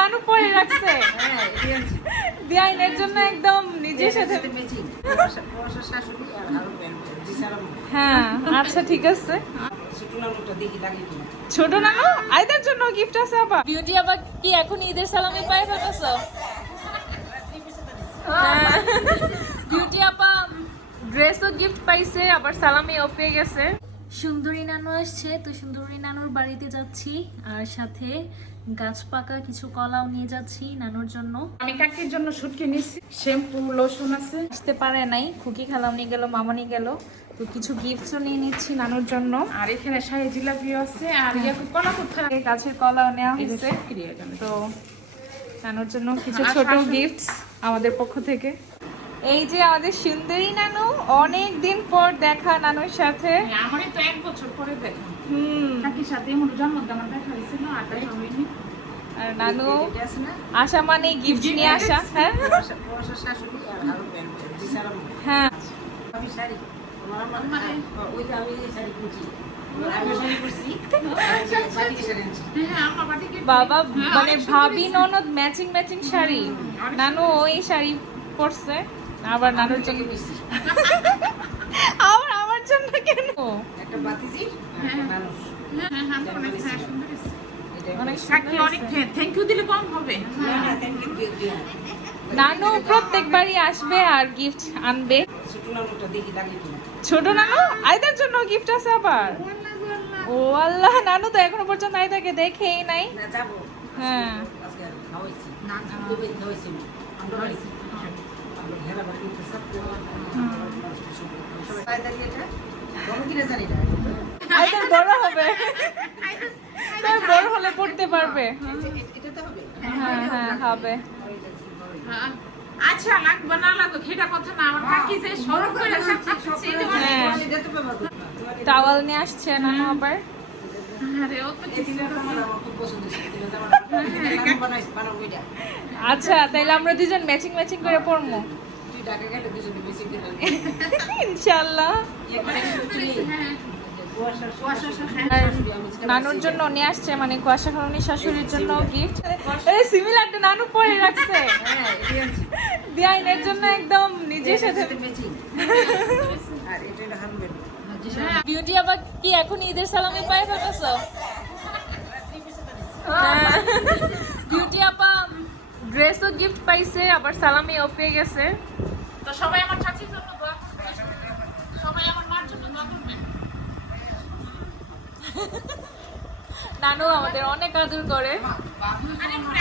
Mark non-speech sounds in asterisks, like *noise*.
নানু পরে রাখছে। হ্যাঁ জন্য একদম নিজের সাথে হ্যাঁ আচ্ছা ঠিক আছে। ছোট নানুটা দেখি লাগে কিনা ছোট নানু? আইদের জন্য গিফট আছে আবার। বিউটি আবার কি এখন ঈদের সালামি পায় ফেলেছো বিউটি আপা ড্রেসও গিফট পাইছে আবার সালামিও পেয়ে গেছে। সুন্দরী নানু আসছে তো সুন্দরী নানুর বাড়িতে যাচ্ছি আর সাথে গাছ পাকা কিছু কলাও নিয়ে যাচ্ছি নানুর জন্য। আমি কাকির জন্য শুটকি নিচ্ছি শ্যাম্পু লোশন আছে। আসতে পারে নাই খুকি খালাম নিয়ে গেল মামা নিয়ে গেল তো কিছু গিফটসও নিয়ে নিচ্ছি নানুর জন্য। আর এখানে শাহি জিলাপিও আছে আর ইয়া কলা কোথায়? গাছের কলাও নেওয়া হয়েছে। তো নানুর জন্য কিছু ছোট গিফটস আমাদের পক্ষ থেকে। এই যে আমাদের সুন্দরী নানু অনেক দিন পর দেখা নানুর সাথে। আমারই তো এক বছর পরে দেখা। হুম। কাকির সাথে জন্মদিন আমার দেখা হয়েছিল আর দেখা হয়নি। আর নানু আসা মানে গিফট নিয়ে আসা হ্যাঁ? হ্যাঁ। হ্যাঁ বাবা হ্যাঁ, মানে ভাবি ননদ ম্যাচিং ম্যাচিং শাড়ি। নানু ওই শাড়ি পরছে। আবার নানুর জন্য মিষ্টি আবার আমার জন্য কেন? একটা বাতিজি হ্যাঁ। হ্যাঁ হ্যাঁ নানু প্রত্যেকবারই আসবে আর গিফট আনবে। ছোট নানুটা দেখি লাগে কিনা। ছোট নানু? আইদার জন্য গিফট আছে আবার। ও আল্লাহ নানু তো এখনও পর্যন্ত আইদাকে দেখেই নাই। যাব। হ্যাঁ। না বাড়ি না হবে বড় হলে পড়তে পারবে এ- এটা তো হবে হ্যাঁ হ্যাঁ হবে হ্যাঁ। আচ্ছা লাগবে না লাগবে সেটা কথা না আমার কাকি যে সরব করে। টাওয়াল নিয়ে আসছে নানু আবার আরে ও তো তিনটা জামা আমার খুব পছন্দ আচ্ছা তাইলে আমরা দুজন ম্যাচিং ম্যাচিং করে পড়ব আর নানুর জন্য নিয়ে আসছে মানে কুয়াশা খালনি শাশুড়ির জন্য গিফট তো নানু পরে রাখছে। বিআইনের জন্য একদম নিজের সাথে। বিউটি আবার কি এখন ঈদের সালামি পায় ফেলেছো গিফট পাইছে, আবার সালামিও পেয়ে গেছে। তো সবাই আমার চাচির জন্য দোয়া করবেন। সবাই আমার মার জন্য দোয়া করবেন। *laughs* নানু আমাদের অনেক আদর করে। আরে পরে